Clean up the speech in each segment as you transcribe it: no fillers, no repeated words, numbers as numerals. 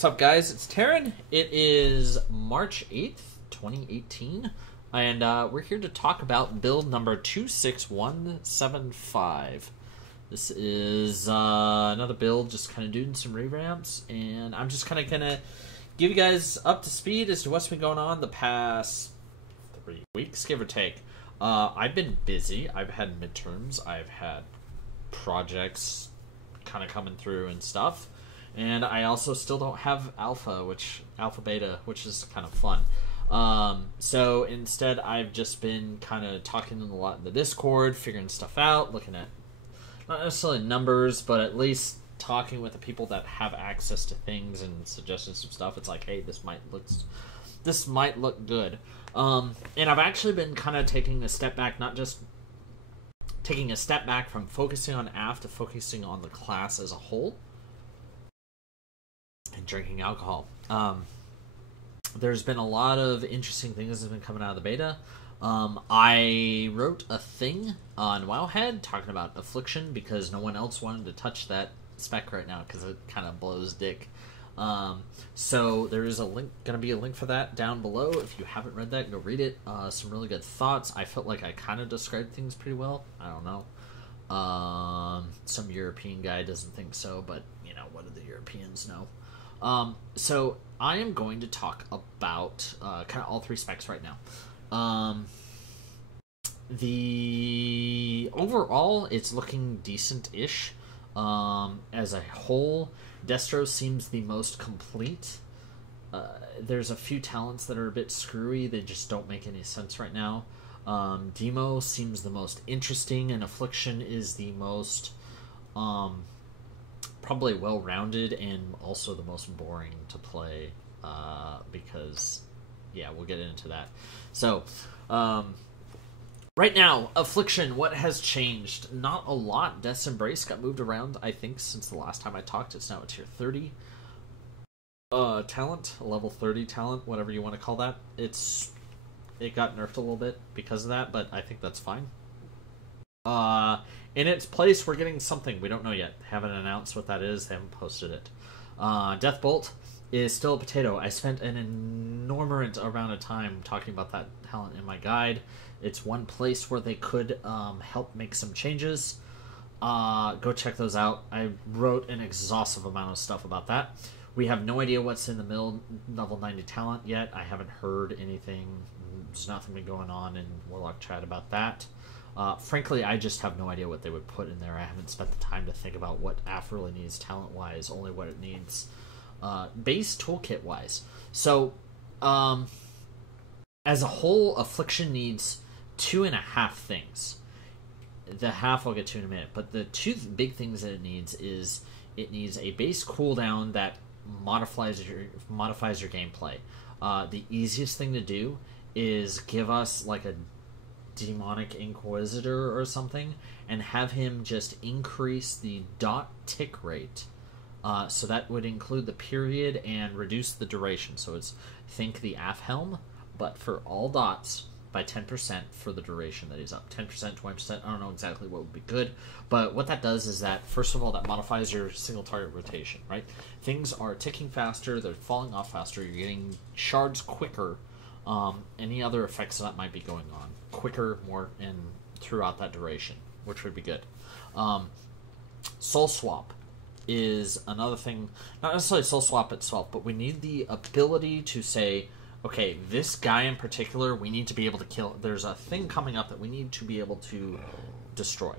What's up, guys? It's Taryn. It is March 8th, 2018, and we're here to talk about build number 26175. This is another build, just kind of doing some revamps, and I'm just kind of going to give you guys up to speed as to what's been going on the past 3 weeks, give or take. I've been busy. I've had midterms. I've had projects kind of coming through and stuff. And I also still don't have alpha beta, which is kind of fun. So instead, I've just been kind of talking a lot in the Discord, figuring stuff out, looking at not necessarily numbers, but at least talking with the people that have access to things and suggesting some stuff. It's like, hey, this might look good. And I've actually been kind of taking a step back, not just taking a step back from focusing on AF to focusing on the class as a whole. And drinking alcohol. There's been a lot of interesting things that have been coming out of the beta. I wrote a thing on Wowhead talking about Affliction because no one else wanted to touch that spec right now because it kind of blows dick. So there is going to be a link for that down below. If you haven't read that, go read it. Some really good thoughts. I felt like I kind of described things pretty well. I don't know. Some European guy doesn't think so, but you know, what do the Europeans know? So I am going to talk about kind of all three specs right now. The overall, it's looking decent-ish. As a whole, Destro seems the most complete. There's a few talents that are a bit screwy. They just don't make any sense right now. Demo seems the most interesting, and Affliction is the most probably well-rounded and also the most boring to play because, yeah, we'll get into that. So, right now, Affliction, what has changed? Not a lot. Death's Embrace got moved around, I think, since the last time I talked. It's now a tier 30 talent, a level 30 talent, whatever you want to call that. It got nerfed a little bit because of that, but I think that's fine. In its place, we're getting something we don't know yet. Haven't announced what that is. They haven't posted it. Deathbolt is still a potato. I spent an enormous amount of time talking about that talent in my guide. It's one place where they could help make some changes. Go check those out. I wrote an exhaustive amount of stuff about that. We have no idea what's in the middle level 90 talent yet. I haven't heard anything. There's nothing been going on in Warlock chat about that. Frankly, I just have no idea what they would put in there. I haven't spent the time to think about what AF really needs talent-wise, only what it needs base toolkit-wise. So, as a whole, Affliction needs 2.5 things. The half I'll get to in a minute, but the two big things that it needs is it needs a base cooldown that modifies your gameplay. The easiest thing to do is give us like a demonic inquisitor or something and have him just increase the dot tick rate, so that would include the period and reduce the duration. So it's, think the AF helm, but for all dots by 10% for the duration that he's up. 10%, 20%, I don't know exactly what would be good, but what that does is that, first of all, that modifies your single target rotation, right? Things are ticking faster, they're falling off faster, you're getting shards quicker. Any other effects that might be going on quicker, more, and throughout that duration, which would be good. Soul Swap is another thing, not necessarily Soul Swap itself, but we need the ability to say, okay, this guy in particular, we need to be able to kill. There's a thing coming up that we need to be able to destroy,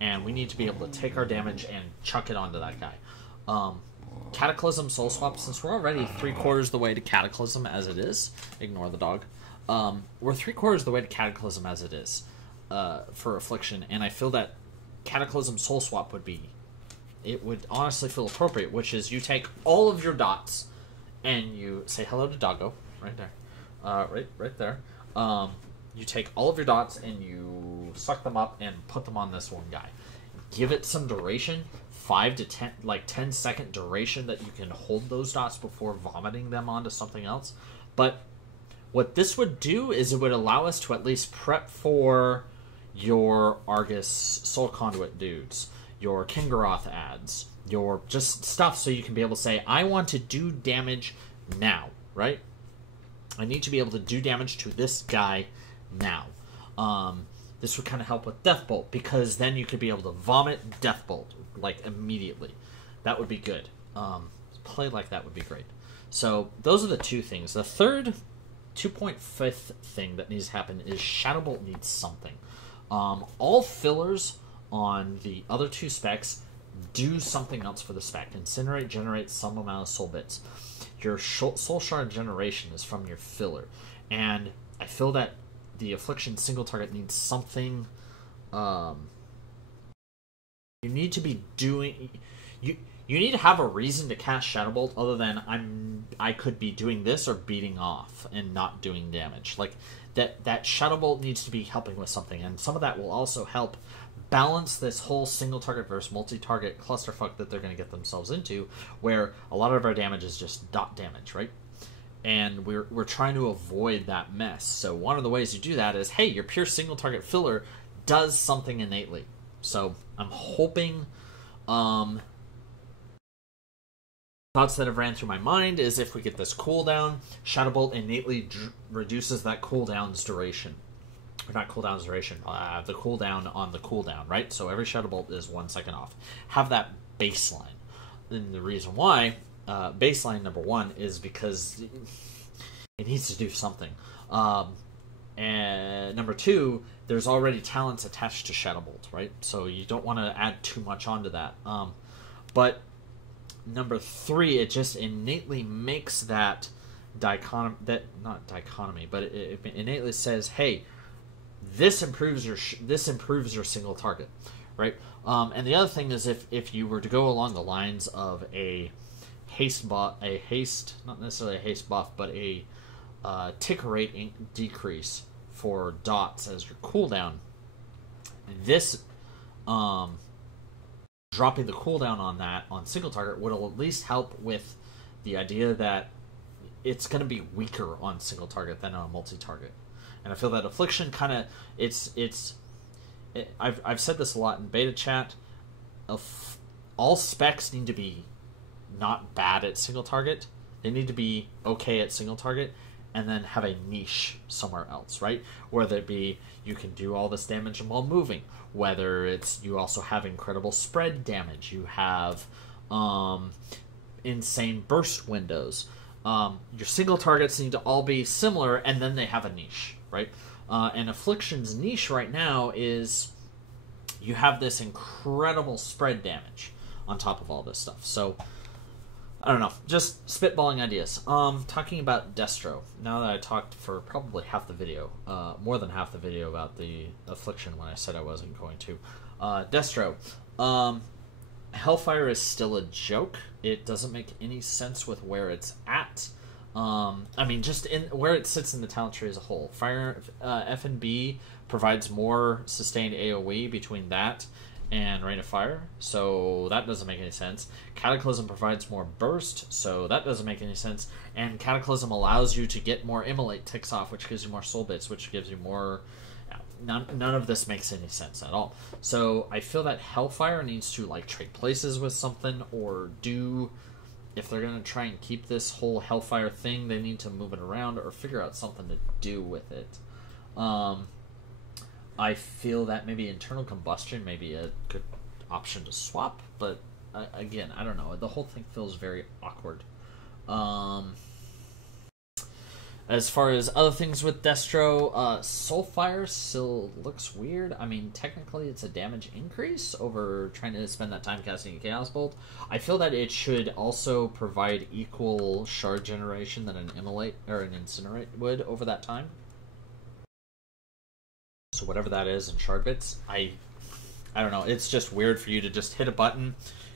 and we need to be able to take our damage and chuck it onto that guy. Cataclysm Soul Swap, since we're already 3/4 of the way to Cataclysm as it is, ignore the dog, we're 3/4 of the way to Cataclysm as it is for Affliction, and I feel that Cataclysm Soul Swap it would honestly feel appropriate, which is you take all of your dots and you say hello to Doggo, right there, right there. You take all of your dots and you suck them up and put them on this one guy. Give it some duration, 5 to 10, like 10-second duration that you can hold those dots before vomiting them onto something else. But what this would do is it would allow us to at least prep for your Argus Soul Conduit dudes, your Kingaroth ads, your just stuff so you can be able to say, I want to do damage now, right? I need to be able to do damage to this guy now. This would kind of help with Death Bolt, because then you could be able to vomit Death Bolt, like, immediately. That would be good. Play like that would be great. So, those are the two things. The third 2.5 thing that needs to happen is Shadow Bolt needs something. All fillers on the other two specs do something else for the spec. Incinerate generates some amount of soul bits. Your soul shard generation is from your filler. And I feel that the Affliction single target needs something. You need to be doing. You need to have a reason to cast Shadow Bolt other than I could be doing this or beating off and not doing damage. Like that Shadow Bolt needs to be helping with something, and some of that will also help balance this whole single target versus multi-target clusterfuck that they're going to get themselves into, where a lot of our damage is just dot damage, right? And we're trying to avoid that mess. So one of the ways you do that is, hey, your pure single target filler does something innately. So I'm hoping, thoughts that have ran through my mind is if we get this cooldown, Shadow Bolt innately reduces that cooldown's duration. Or not cooldown's duration, the cooldown on the cooldown, right? So every Shadow Bolt is 1 second off. Have that baseline. And the reason why, baseline number one, is because it needs to do something. And number two, there's already talents attached to Shadow Bolt, right? So you don't want to add too much onto that. But number three, it just innately makes that dichotomy, not dichotomy, but it innately says, hey, this improves your single target, right? And the other thing is, if you were to go along the lines of a haste buff, not necessarily a haste buff, but a tick rate decrease for dots as your cooldown, this dropping the cooldown on that on single target would at least help with the idea that it's going to be weaker on single target than on multi-target. And I feel that Affliction kind of I've said this a lot in beta chat. All specs need to be not bad at single target. They need to be okay at single target, and then have a niche somewhere else, right? Whether it be you can do all this damage while moving, whether it's you also have incredible spread damage, you have insane burst windows. Your single targets need to all be similar, and then they have a niche, right? And Affliction's niche right now is you have this incredible spread damage on top of all this stuff. So I don't know, just spitballing ideas. Talking about Destro, now that I talked for probably half the video, more than half the video about the Affliction when I said I wasn't going to. Destro, Hellfire is still a joke. It doesn't make any sense with where it's at. I mean, just in where it sits in the talent tree as a whole. Fire F and B provides more sustained AoE between that and Rain of Fire, so that doesn't make any sense. Cataclysm provides more burst, so that doesn't make any sense. And Cataclysm allows you to get more Immolate ticks off, which gives you more soul bits, which gives you more... None of this makes any sense at all. So I feel that Hellfire needs to like trade places with something, or do... If they're going to try and keep this whole Hellfire thing, they need to move it around or figure out something to do with it. I feel that maybe internal combustion may be a good option to swap, but again, I don't know. The whole thing feels very awkward. As far as other things with Destro, Soulfire still looks weird. I mean, technically it's a damage increase over trying to spend that time casting a Chaos Bolt. I feel that it should also provide equal shard generation that an Immolate or an Incinerate would over that time. So whatever that is in shard bits, I don't know. It's just weird for you to just hit a button,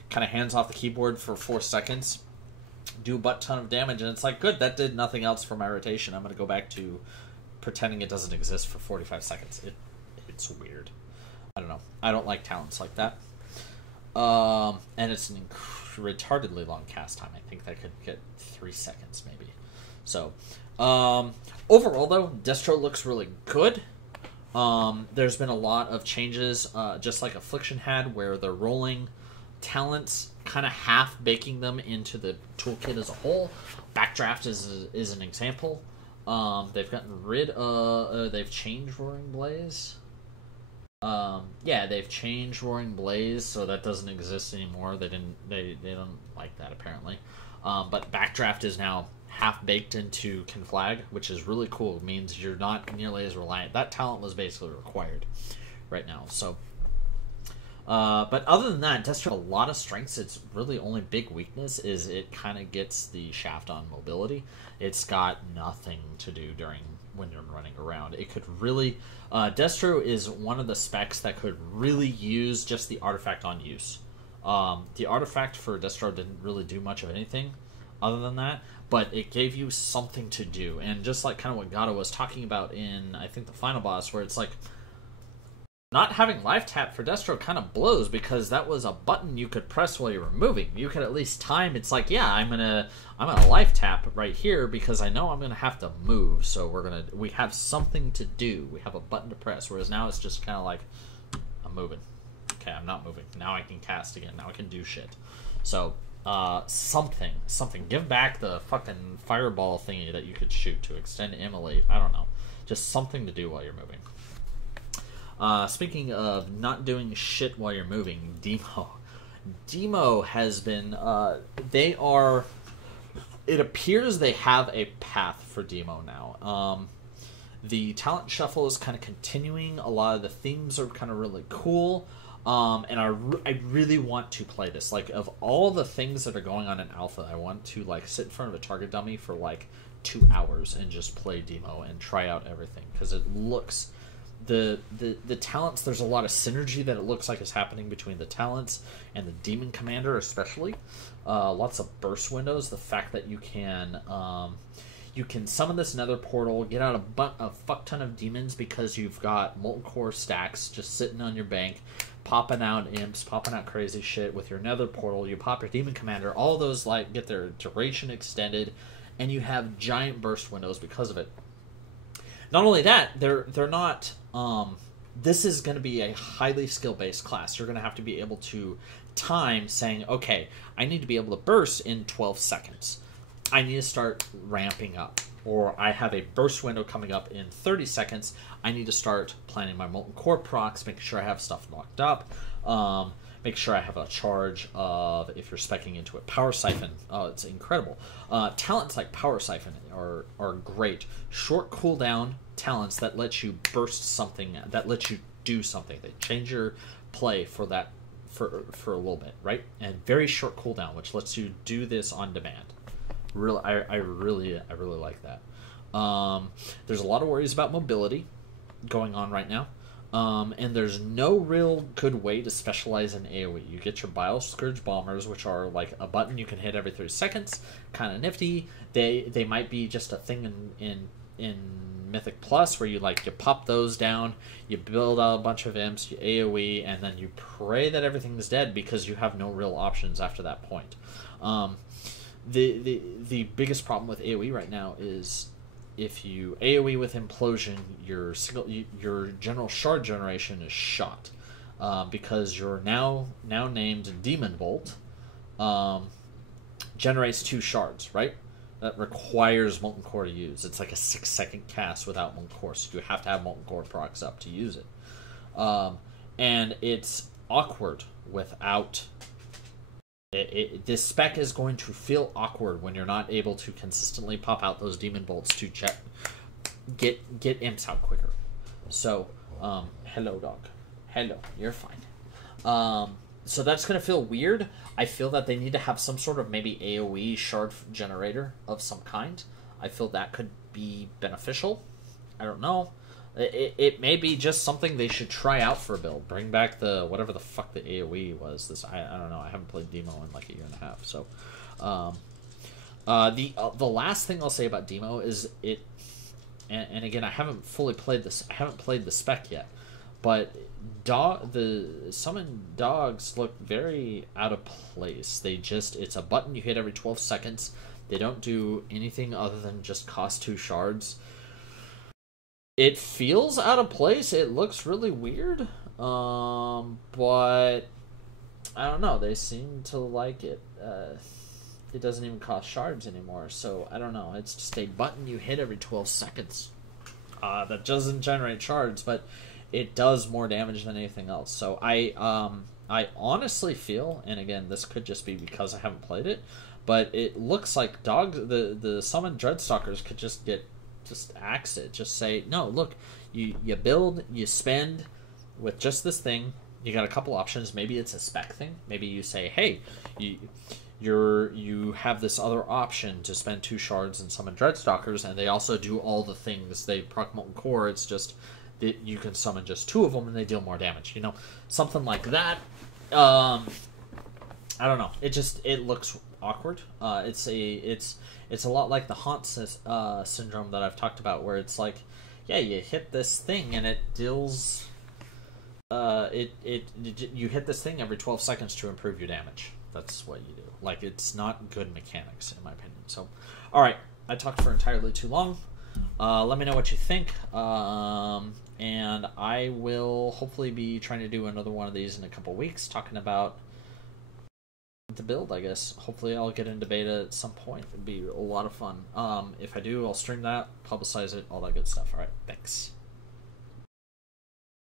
kind of hands off the keyboard for 4 seconds, do a butt ton of damage, and it's like, good, that did nothing else for my rotation. I'm going to go back to pretending it doesn't exist for 45 seconds. It's weird. I don't know. I don't like talents like that. And it's an retardedly long cast time. I think that could get 3 seconds maybe. So, overall though, Destro looks really good. There's been a lot of changes, just like Affliction had, where they're rolling talents, kind of half baking them into the toolkit as a whole. Backdraft is an example. They've gotten rid of... they've changed Roaring Blaze. Yeah, they've changed Roaring Blaze, so that doesn't exist anymore. They don't like that, apparently. But Backdraft is now half-baked into Conflag, which is really cool. It means you're not nearly as reliant. That talent was basically required right now, so... but other than that, Destro has a lot of strengths. Its really only big weakness is it kind of gets the shaft on mobility. It's got nothing to do when you're running around. It could really... Destro is one of the specs that could really use just the artifact on use. The artifact for Destro didn't really do much of anything other than that, but it gave you something to do. And just like kind of what Gato was talking about in, I think, the final boss, where it's like, not having life tap for Destro kind of blows, because that was a button you could press while you were moving. You could at least time. It's like, yeah, I'm gonna life tap right here because I know I'm gonna have to move. So we have something to do. We have a button to press. Whereas now it's just kind of like, I'm moving. Okay, I'm not moving. Now I can cast again. Now I can do shit. So something. Give back the fucking fireball thingy that you could shoot to extend immolate. I don't know. Just something to do while you're moving. Speaking of not doing shit while you're moving, Demo has been, it appears they have a path for Demo now. The talent shuffle is kind of continuing. A lot of the themes are kind of really cool. And I really want to play this. Like, of all the things that are going on in Alpha, I want to, like, sit in front of a target dummy for, like, 2 hours and just play Demo and try out everything. Because it looks... The talents, there's a lot of synergy that it looks like is happening between the talents and the Demon Commander especially. Lots of burst windows. The fact that you can summon this Nether portal, get out a fuck ton of demons because you've got Molten Core stacks just sitting on your bank, popping out imps, popping out crazy shit with your Nether portal. You pop your Demon Commander. All those like get their duration extended, and you have giant burst windows because of it. Not only that, they're not... this is going to be a highly skill-based class. You're going to have to be able to time saying, okay, I need to be able to burst in 12 seconds. I need to start ramping up. Or I have a burst window coming up in 30 seconds. I need to start planning my Molten Core procs, making sure I have stuff locked up. Make sure I have a charge of, if you're speccing into it, Power Siphon. Oh, it's incredible. Talents like Power Siphon are great. Short cooldown talents that let you burst something, that let you do something. They change your play for that for a little bit, right? And very short cooldown, which lets you do this on demand. Really, I really like that. There's a lot of worries about mobility going on right now. And there's no real good way to specialize in AoE. You get your Bile Scourge Bombers, which are like a button you can hit every 30 seconds. Kind of nifty. They might be just a thing in Mythic Plus, where you pop those down, you build out a bunch of imps, you AoE, and then you pray that everything's dead because you have no real options after that point. The biggest problem with AoE right now is, if you AoE with Implosion, your general shard generation is shot, because your now named Demon Bolt generates 2 shards, right? That requires Molten Core to use. It's like a 6-second cast without Molten Core, so you have to have Molten Core procs up to use it. And it's awkward without... this spec is going to feel awkward when you're not able to consistently pop out those Demon Bolts to get imps out quicker. So, hello, dog. Hello, you're fine. So that's going to feel weird. I feel that they need to have some sort of maybe AoE shard generator of some kind. I feel that could be beneficial. I don't know. It may be just something they should try out for a build. Bring back the whatever the fuck the AoE was. I don't know. I haven't played Demo in like a year and a half. So, the last thing I'll say about Demo is it. And again, I haven't fully played this. I haven't played the spec yet, but the summoned dogs look very out of place. It's a button you hit every 12 seconds. They don't do anything other than just cost 2 shards. It feels out of place. It looks really weird. But I don't know. They seem to like it. It doesn't even cost shards anymore, so I don't know. It's just a button you hit every 12 seconds. That doesn't generate shards, but it does more damage than anything else. So I honestly feel, and again, this could just be because I haven't played it, but it looks like the summoned Dreadstalkers could just axe it. Just say, no, look, you build, you spend with just this thing. You got a couple options. Maybe it's a spec thing. Maybe you say, hey, you have this other option to spend 2 shards and summon Dreadstalkers, and they also do all the things. They proc Molten Core. It's just that you can summon just 2 of them and they deal more damage. You know, something like that. I don't know. It looks awkward. It's a lot like the haunt syndrome that I've talked about, where it's like, yeah, you hit this thing and it deals. You hit this thing every 12 seconds to improve your damage. That's what you do. Like, it's not good mechanics, in my opinion. So, all right, I talked for entirely too long. Let me know what you think, and I will hopefully be trying to do another one of these in a couple weeks, talking about the build, I guess. Hopefully I'll get into beta at some point. It'd be a lot of fun. If I do, I'll stream that, publicize it, all that good stuff. All right, thanks.